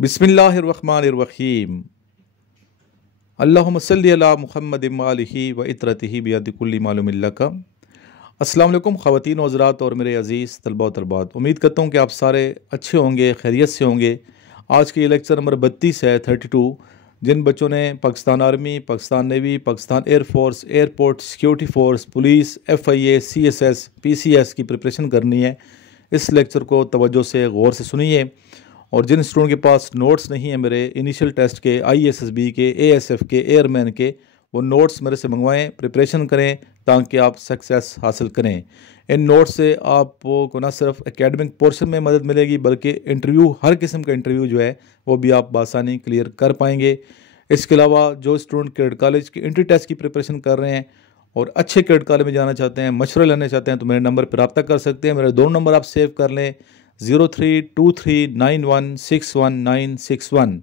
बिस्मिल्लाहिर्रहमानिर्रहीम। अल्लाहुम्मा सल्लि अला मुहम्मद व आलिहि व इत्रतिहि बियदि कुल्ली मालूमिन लका। अस्सलाम वालेकुम ख़वातीन व हज़रात और मेरे अज़ीज़ तलबा व तलबात, उम्मीद करता हूँ कि आप सारे अच्छे होंगे, खैरियत से होंगे। आज के ये लेक्चर नंबर 32 है, 32। जिन बच्चों ने Pakistan army, Pakistan navy, Pakistan air force, airport security force, police, FIA, CSS, PCS की प्रिपरेशन करनी है, इस लेक्चर को तवज्जो से गौर से सुनिए। और जिन स्टूडेंट के पास नोट्स नहीं है मेरे इनिशियल टेस्ट के, ISSB के, ASF के, एयरमैन के, वो नोट्स मेरे से मंगवाएं, प्रिपरेशन करें ताकि आप सक्सेस हासिल करें। इन नोट्स से आपको न सिर्फ एकेडमिक पोर्शन में मदद मिलेगी बल्कि इंटरव्यू, हर किस्म का इंटरव्यू जो है वो भी आप बासानी क्लियर कर पाएंगे। इसके अलावा जो स्टूडेंट कैडेट कॉलेज के एंट्री टेस्ट की प्रिपरेशन कर रहे हैं और अच्छे कैडेट कॉलेज में जाना चाहते हैं, मशवरा लेना चाहते हैं, तो मेरे नंबर पर रब्ता कर सकते हैं। मेरे 2 नंबर आप सेव कर लें, 0323916191,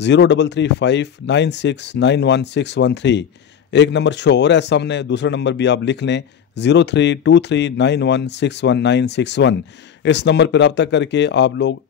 033596916113। एक नंबर शो हो रहा है सामने, दूसरा नंबर भी आप लिख लें, 0323916191। इस नंबर पर रब्ता करके आप लोग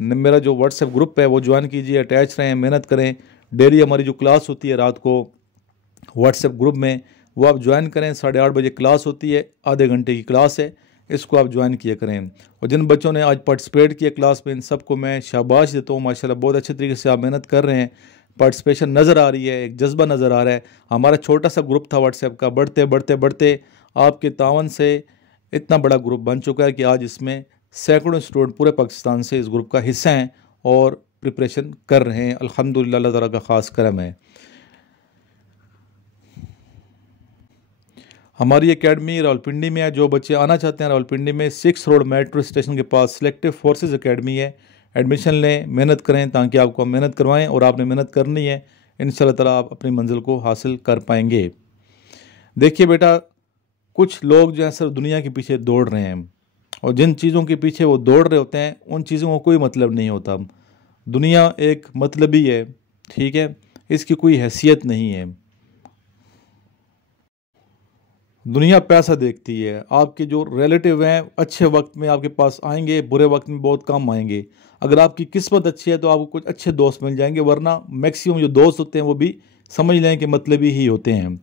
मेरा जो व्हाट्सएप ग्रुप है वो ज्वाइन कीजिए, अटैच रहें, मेहनत करें। डेली हमारी जो क्लास होती है रात को व्हाट्सएप ग्रुप में, वो आप ज्वाइन करें। 8:30 बजे क्लास होती है, आधे घंटे की क्लास है, इसको आप ज्वाइन किया करें। और जिन बच्चों ने आज पार्टिसिपेट किया क्लास में, इन सबको मैं शाबाश देता हूँ। माशाल्लाह बहुत अच्छे तरीके से आप मेहनत कर रहे हैं, पार्टिसिपेशन नज़र आ रही है, एक जज्बा नज़र आ रहा है। हमारा छोटा सा ग्रुप था व्हाट्सएप का, बढ़ते बढ़ते बढ़ते आपके तावन से इतना बड़ा ग्रुप बन चुका है कि आज इसमें सैकड़ों स्टूडेंट पूरे पाकिस्तान से इस ग्रुप का हिस्सा हैं और प्रिपरेशन कर रहे हैं। अल्हम्दुलिल्लाह, अल्लाह ताला का ख़ास करम है। हमारी एकेडमी रावलपिंडी में है। जो बच्चे आना चाहते हैं रावलपिंडी में 6 रोड मेट्रो स्टेशन के पास सिलेक्टिव फोर्सेस एकेडमी है, एडमिशन लें, मेहनत करें ताकि आपको हम मेहनत करवाएं और आपने मेहनत करनी है। इंशाल्लाह ताला आप अपनी मंजिल को हासिल कर पाएंगे। देखिए बेटा, कुछ लोग जो है सिर्फ दुनिया के पीछे दौड़ रहे हैं और जिन चीज़ों के पीछे वो दौड़ रहे होते हैं उन चीज़ों को कोई मतलब नहीं होता। दुनिया एक मतलबी है, ठीक है, इसकी कोई हैसियत नहीं है। दुनिया पैसा देखती है। आपके जो रिलेटिव हैं अच्छे वक्त में आपके पास आएंगे, बुरे वक्त में बहुत कम आएंगे। अगर आपकी किस्मत अच्छी है तो आपको कुछ अच्छे दोस्त मिल जाएंगे, वरना मैक्सिमम जो दोस्त होते हैं वो भी समझ लें कि मतलबी ही होते हैं।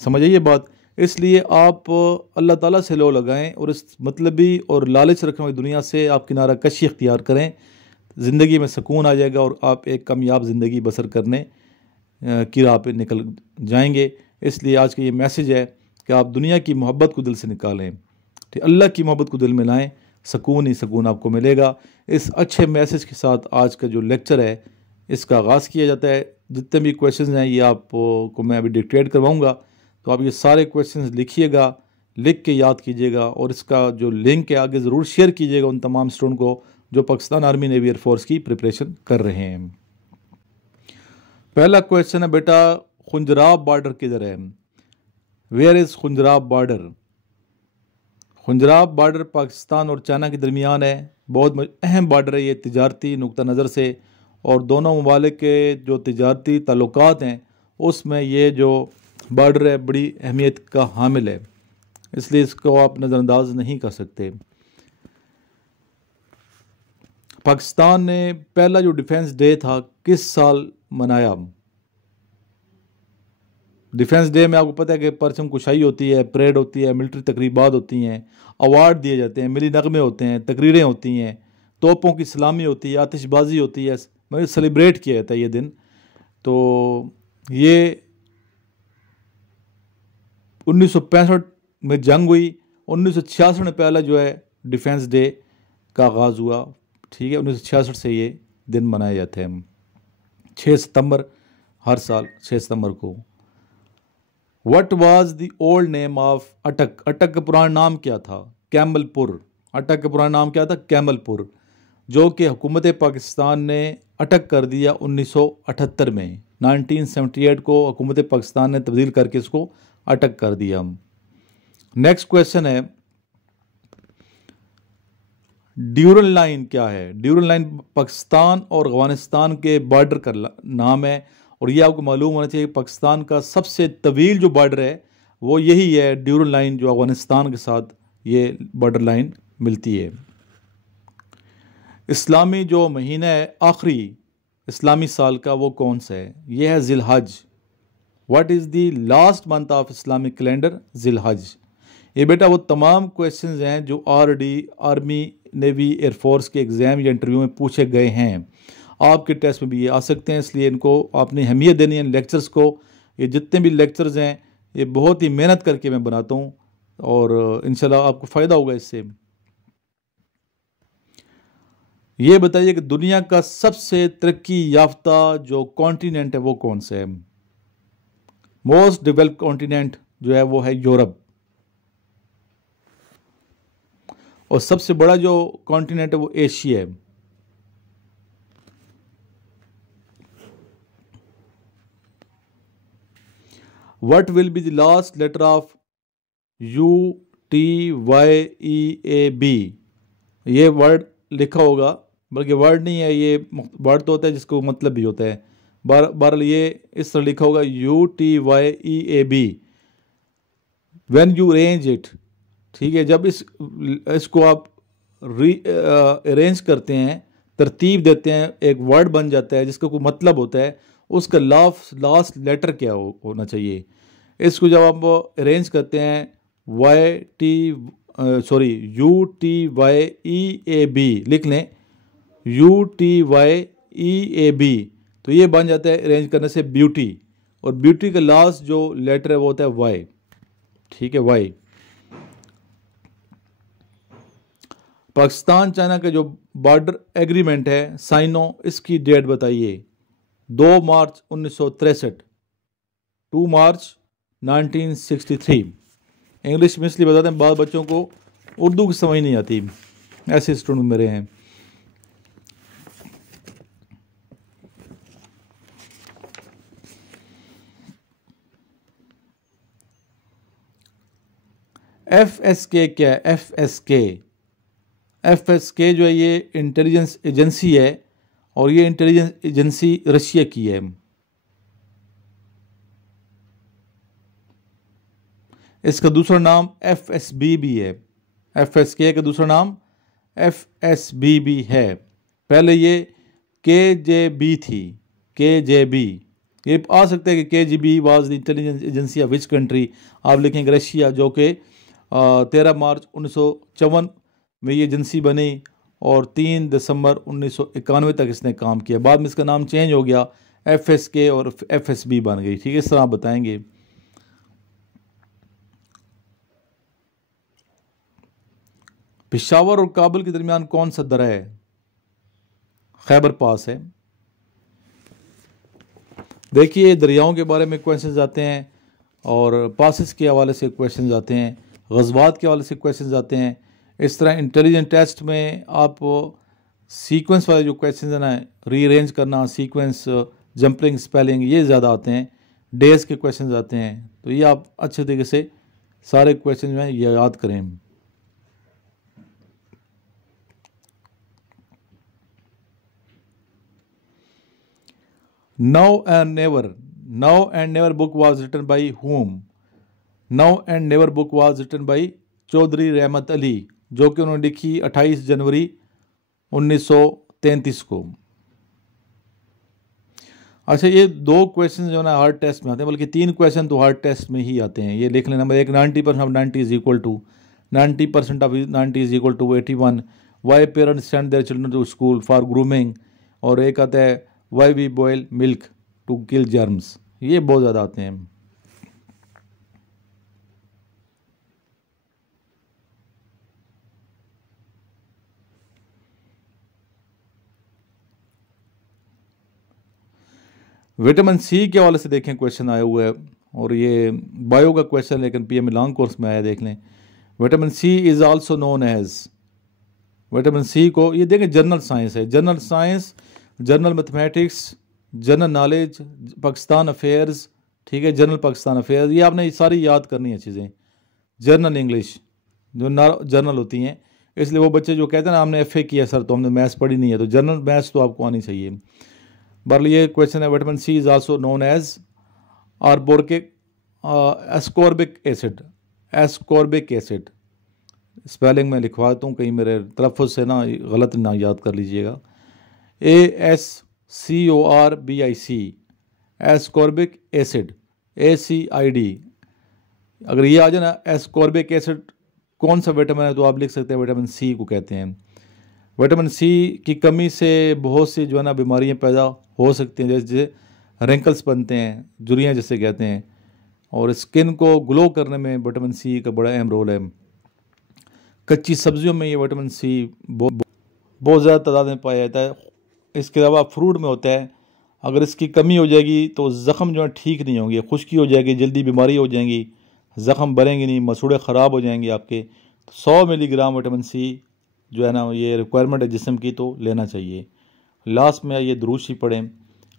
समझिए ये बात। इसलिए आप अल्लाह ताला से लो लगाएं और इस मतलबी और लालच रखने वाली दुनिया से आप किनारा कशी इख्तियार करें। ज़िंदगी में सुकून आ जाएगा और आप एक कामयाब ज़िंदगी बसर करने की राह पे निकल जाएंगे। इसलिए आज का ये मैसेज है कि आप दुनिया की मोहब्बत को दिल से निकालें, ठीक, अल्लाह की मोहब्बत को दिल में लाएं, सुकून ही सुकून आपको मिलेगा। इस अच्छे मैसेज के साथ आज का जो लेक्चर है इसका आगाज़ किया जाता है। जितने भी क्वेश्चंस हैं ये आपको मैं अभी डिक्टेट करवाऊंगा, तो आप ये सारे क्वेश्चंस लिखिएगा, लिख के याद कीजिएगा और इसका जो लिंक है आगे ज़रूर शेयर कीजिएगा उन तमाम स्टूडेंट को जो पाकिस्तान आर्मी नेवी एयरफोर्स की प्रिपरेशन कर रहे हैं। पहला क्वेश्चन है बेटा, खुंजराब बॉर्डर किधर है? Where is Khunjerab border? Khunjerab border Pakistan और चाइना के दरमियान है। बहुत अहम बॉर्डर है ये तिजारती नुक्ता नज़र से, और दोनों ममालिक के जो तिजारती ताल्लुकात हैं उसमें ये जो बॉर्डर है बड़ी अहमियत का हामिल है, इसलिए इसको आप नज़रअंदाज नहीं कर सकते। पाकिस्तान ने पहला जो डिफेंस डे था किस साल मनाया? डिफेंस डे में आपको पता है कि परचम कुशाई होती है, परेड होती है, मिलिट्री तकरीबात होती हैं, अवार्ड दिए जाते हैं, मिली नगमे होते हैं, तकरीरें होती हैं, तोपों की सलामी होती है, आतिशबाजी होती है, मतलब सेलिब्रेट किया जाता है ये दिन। तो ये 1965 में जंग हुई, 1966 में पहला जो है डिफेंस डे का आगाज़ हुआ, ठीक है। 1966 से ये दिन मनाए जाते हैं 6 सितंबर, हर साल 6 सितंबर को। What was the old name of अटक? अटक का पुराना नाम क्या था? कैमलपुर। अटक का पुराना नाम क्या था? कैमलपुर, जो कि हुकूमत पाकिस्तान ने अटक कर दिया 1978 में। 1978 को हुकूमत पाकिस्तान ने तब्दील करके इसको अटक कर दिया। नेक्स्ट क्वेश्चन है, ड्यूरल लाइन क्या है? ड्यूरल लाइन पाकिस्तान और अफगानिस्तान के बॉर्डर का नाम है, और ये आपको मालूम होना चाहिए पाकिस्तान का सबसे तवील जो बॉर्डर है वो यही है, ड्यूरल लाइन, जो अफगानिस्तान के साथ ये बॉर्डर लाइन मिलती है। इस्लामी जो महीना है आखिरी इस्लामी साल का वो कौन सा है? ये है जिलहज। What is the last month of Islamic calendar? जिलहज। ये बेटा वो तमाम क्वेश्चंस हैं जो ऑलरेडी आर्मी, नेवी, एयरफोर्स के एग्ज़ाम या इंटरव्यू में पूछे गए हैं। आपके टेस्ट में भी ये आ सकते हैं, इसलिए इनको आपने अहमियत देनी है लेक्चर्स को। ये जितने भी लेक्चर्स हैं ये बहुत ही मेहनत करके मैं बनाता हूँ और इंशाल्लाह आपको फ़ायदा होगा इससे। ये बताइए कि दुनिया का सबसे तरक्की याफ्ता जो कॉन्टिनेंट है वो कौन सा है? मोस्ट डेवलप्ड कॉन्टिनेंट जो है वो है यूरोप। और सबसे बड़ा जो कॉन्टिनेंट है वो एशिया है। What will be the last letter of UTYEAB? ये वर्ड लिखा होगा, बल्कि वर्ड नहीं है, ये वर्ड तो होता है जिसको मतलब भी होता है। बहरहाल ये इस तरह लिखा होगा UTYEAB। When you arrange it, ठीक है, जब इसको आप अरेंज करते हैं, तरतीब देते हैं, एक वर्ड बन जाता है जिसका कोई मतलब होता है, उसका लास्ट लेटर क्या होना चाहिए? इसको जब आप अरेंज करते हैं UTYEAB लिख लें, UTYEAB, तो ये बन जाता है अरेंज करने से ब्यूटी। और ब्यूटी का लास्ट जो लेटर है वो होता है वाई। ठीक है, वाई। पाकिस्तान चाइना का जो बॉर्डर एग्रीमेंट है साइनो, इसकी डेट बताइए। 2 मार्च 1963, 2 मार्च 1963। इंग्लिश में इसलिए बताते हैं, बाद बच्चों को उर्दू की समझ नहीं आती, ऐसे स्टूडेंट मेरे हैं। FSK क्या है? FSK जो है ये इंटेलिजेंस एजेंसी है, और ये इंटेलिजेंस एजेंसी रशिया की है। इसका दूसरा नाम FSB भी है। FSK का दूसरा नाम FSB भी है। पहले ये KGB थी, KGB। ये आ सकता है कि KGB was the intelligence agency of which country. आप लिखेंगे रशिया, जो कि 13 मार्च 1954 में ये एजेंसी बनी और 3 दिसंबर 1991 तक इसने काम किया। बाद में इसका नाम चेंज हो गया, FSK और FSB बन गई। ठीक है, इस तरह आप बताएंगे। पेशावर और काबुल के दरमियान कौन सा दरा है? खैबर पास है। देखिए, दरियाओं के बारे में क्वेश्चंस आते हैं और पासिस के हवाले से क्वेश्चंस आते हैं, गज़वात के हवाले से क्वेश्चंस आते हैं। इस तरह इंटेलिजेंट टेस्ट में आप सीक्वेंस वाले जो क्वेश्चंस हैं ना, रीअरेंज करना, सीक्वेंस, जंपलिंग, स्पेलिंग, ये ज़्यादा आते हैं। डेज के क्वेश्चंस आते हैं, तो ये आप अच्छे तरीके से सारे क्वेश्चन जो हैं ये याद करें। Now and never book was written by whom? Now and never book was written by Chaudhry Rahmat Ali, जो कि उन्होंने लिखी 28 जनवरी 1933 को। अच्छा, ये 2 क्वेश्चन जो है ना हार्ड टेस्ट में आते हैं, बल्कि 3 क्वेश्चन तो हार्ड टेस्ट में ही आते हैं। ये लिख लेना। Number 1, 90% of 90 is equal to 90% of 90 is equal to 81। Why parents send their children to school for grooming. और एक आता है why we boil milk to kill germs. ये बहुत ज़्यादा आते हैं। विटामिन सी के हवाले से देखें, क्वेश्चन आया हुआ है, और ये बायो का क्वेश्चन, लेकिन पीएम लॉन्ग कोर्स में आया, देख लें। Vitamin C is also known as, vitamin C को ये देखें जनरल साइंस है, general science, general mathematics, general knowledge, Pakistan affairs. ठीक है, जनरल पाकिस्तान अफेयर्स, ये आपने सारी याद करनी है चीज़ें। जनरल इंग्लिश जो जनरल होती हैं, इसलिए वो बच्चे जो कहते हैं ना हमने FA किया सर तो हमने मैथ्स पढ़ी नहीं है, तो जनरल मैथ्स तो आपको आनी चाहिए। बहरहाल ये क्वेश्चन है, vitamin C is also known as arboric ascorbic acid. Ascorbic acid spelling में लिखवा दूँ, कहीं मेरे तलफ़्फ़ुज़ से ना गलत ना याद कर लीजिएगा। CORBIC, ascorbic acid, ACID। अगर ये आ जाए ना एस्कॉर्बिक एसिड कौन सा विटामिन है, तो आप लिख सकते हैं विटामिन सी को कहते हैं। विटामिन सी की कमी से बहुत सी जो है ना बीमारियाँ पैदा हो सकती हैं, जैसे रिंकल्स बनते हैं, झुर्रियाँ जिसे कहते हैं, और स्किन को ग्लो करने में विटामिन सी का बड़ा अहम रोल है। कच्ची सब्जियों में ये विटामिन सी बहुत ज़्यादा तादाद में पाया जाता है। इसके अलावा फ्रूट में होता है। अगर इसकी कमी हो जाएगी तो ज़ख़म जो है ठीक नहीं होंगे, खुश्की हो जाएगी, जल्दी बीमारी हो जाएंगी, ज़ख़म भरेंगे नहीं, मसूड़े ख़राब हो जाएंगे आपके। 100 मिलीग्राम विटामिन सी जो है ना ये रिक्वायरमेंट है जिस्म की, तो लेना चाहिए। लास्ट में ये दुरूद शरीफ पढ़ें,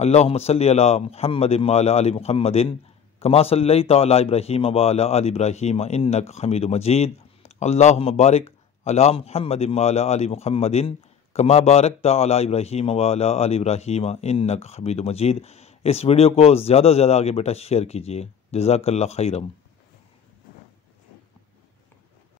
अल्लाहुम्मा सल्ली अला मुहम्मदिन व अला आलि मुहम्मदिन कमा सल्लैता अला इब्राहीम व अला आलि इब्राहीम इन्नका हमीदुम मजीद। अल्लाहुम्मा बारिक अला मुहम्मदिन व अला आलि मुहम्मदिन कमा बारकता अला इब्राहीम व अला आलि इब्राहीम इन्नका हमीदुम मजीद। इस वीडियो को ज़्यादा से ज़्यादा आगे बेटा शेयर कीजिए। जज़ाकल्लाह खैरम।